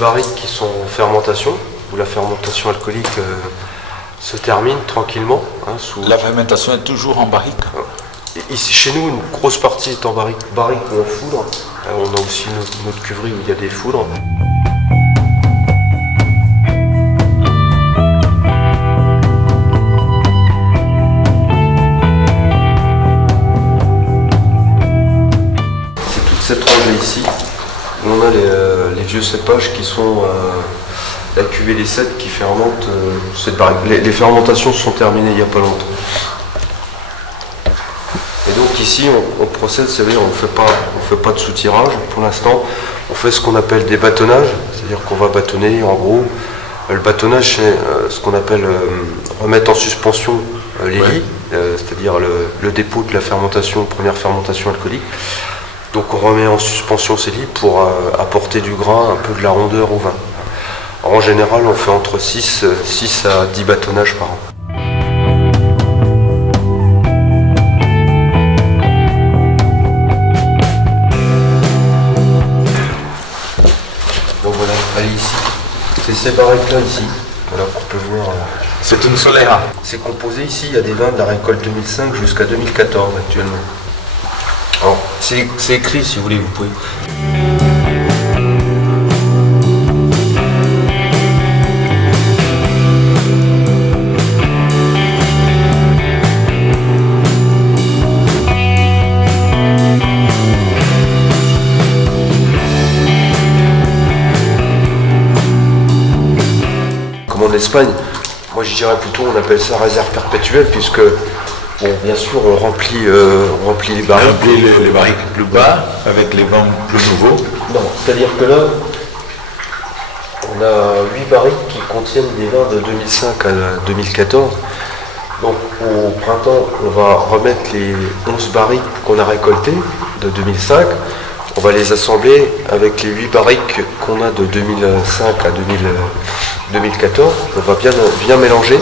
barriques qui sont en fermentation, où la fermentation alcoolique se termine tranquillement. La fermentation est toujours en barrique. Ici, chez nous, une grosse partie est en barrique ou en foudre. On a aussi notre cuverie où il y a des foudres. C'est toute cette rangée ici, où on a les vieux cépages qui sont la cuvée des 7 qui fermente cette barrique. Les fermentations sont terminées il n'y a pas longtemps. Et donc ici, on procède, c'est-à-dire on ne fait pas de soutirage pour l'instant. On fait ce qu'on appelle des bâtonnages, c'est-à-dire qu'on va bâtonner en gros. Le bâtonnage, c'est ce qu'on appelle remettre en suspension les lits, c'est-à-dire le dépôt de la fermentation, première fermentation alcoolique. Donc on remet en suspension ces lits pour apporter du gras, un peu de la rondeur au vin. Alors, en général, on fait entre 6 à 10 bâtonnages par an. Donc voilà, allez ici. C'est ces barriques-là ici. Voilà qu'on peut voir. C'est une Solera. C'est composé ici, il y a des vins de la récolte 2005 jusqu'à 2014 actuellement. Alors, c'est écrit si vous voulez, vous pouvez. Comme en Espagne, moi je dirais plutôt on appelle ça réserve perpétuelle puisque bon, bien sûr on remplit les barriques. Les barriques plus bas avec les vins plus nouveaux. Non, c'est-à-dire que là on a 8 barriques qui contiennent des vins de 2005 à 2014. Donc au printemps on va remettre les 11 barriques qu'on a récoltées de 2005. On va les assembler avec les 8 barriques qu'on a de 2005 à 2014. On va bien mélanger.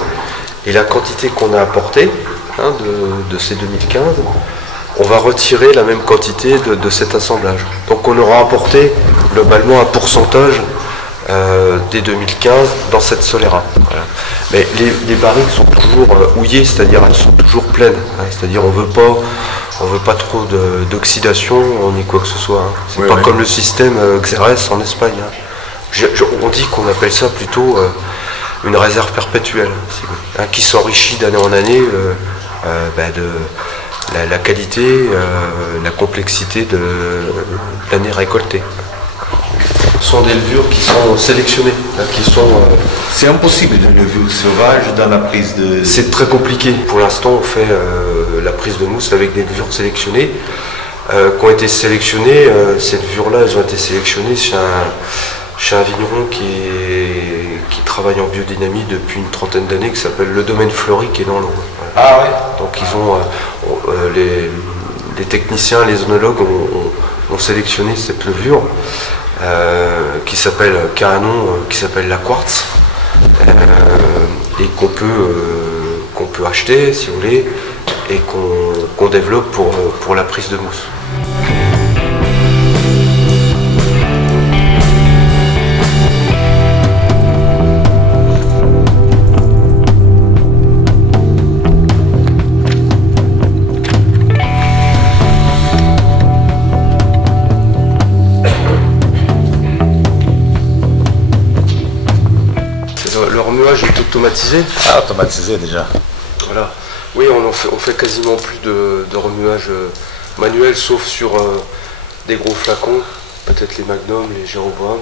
Et la quantité qu'on a apportée de ces 2015, on va retirer la même quantité de cet assemblage. Donc on aura apporté globalement un pourcentage des 2015 dans cette Solera. Voilà. Mais les barriques sont toujours houillées, c'est-à-dire elles sont toujours pleines. C'est-à-dire on veut pas trop d'oxydation ni quoi que ce soit. C'est pas comme le système Xérès en Espagne. On dit qu'on appelle ça plutôt une réserve perpétuelle, qui s'enrichit d'année en année de la qualité, la complexité de l'année récoltée. Ce sont des levures qui sont sélectionnées, C'est impossible de levure sauvage dans la prise de... C'est très compliqué. Pour l'instant, on fait la prise de mousse avec des levures sélectionnées qui ont été sélectionnées. Ces levures-là, elles ont été sélectionnées chez un vigneron qui travaille en biodynamie depuis une trentaine d'années, qui s'appelle Le Domaine Fleuri, qui est dans l'eau. Voilà. Ah ouais. Donc ils ont les techniciens, les œnologues ont sélectionné cette levure. Qui s'appelle Canon, qui s'appelle la quartz, et qu'on peut acheter si vous voulez, et qu'on développe pour la prise de mousse. Le remuage est automatisé. Ah, automatisé déjà. Voilà. Oui, on fait quasiment plus de remuage manuel, sauf sur des gros flacons, peut-être les Magnum, les Jéroboam.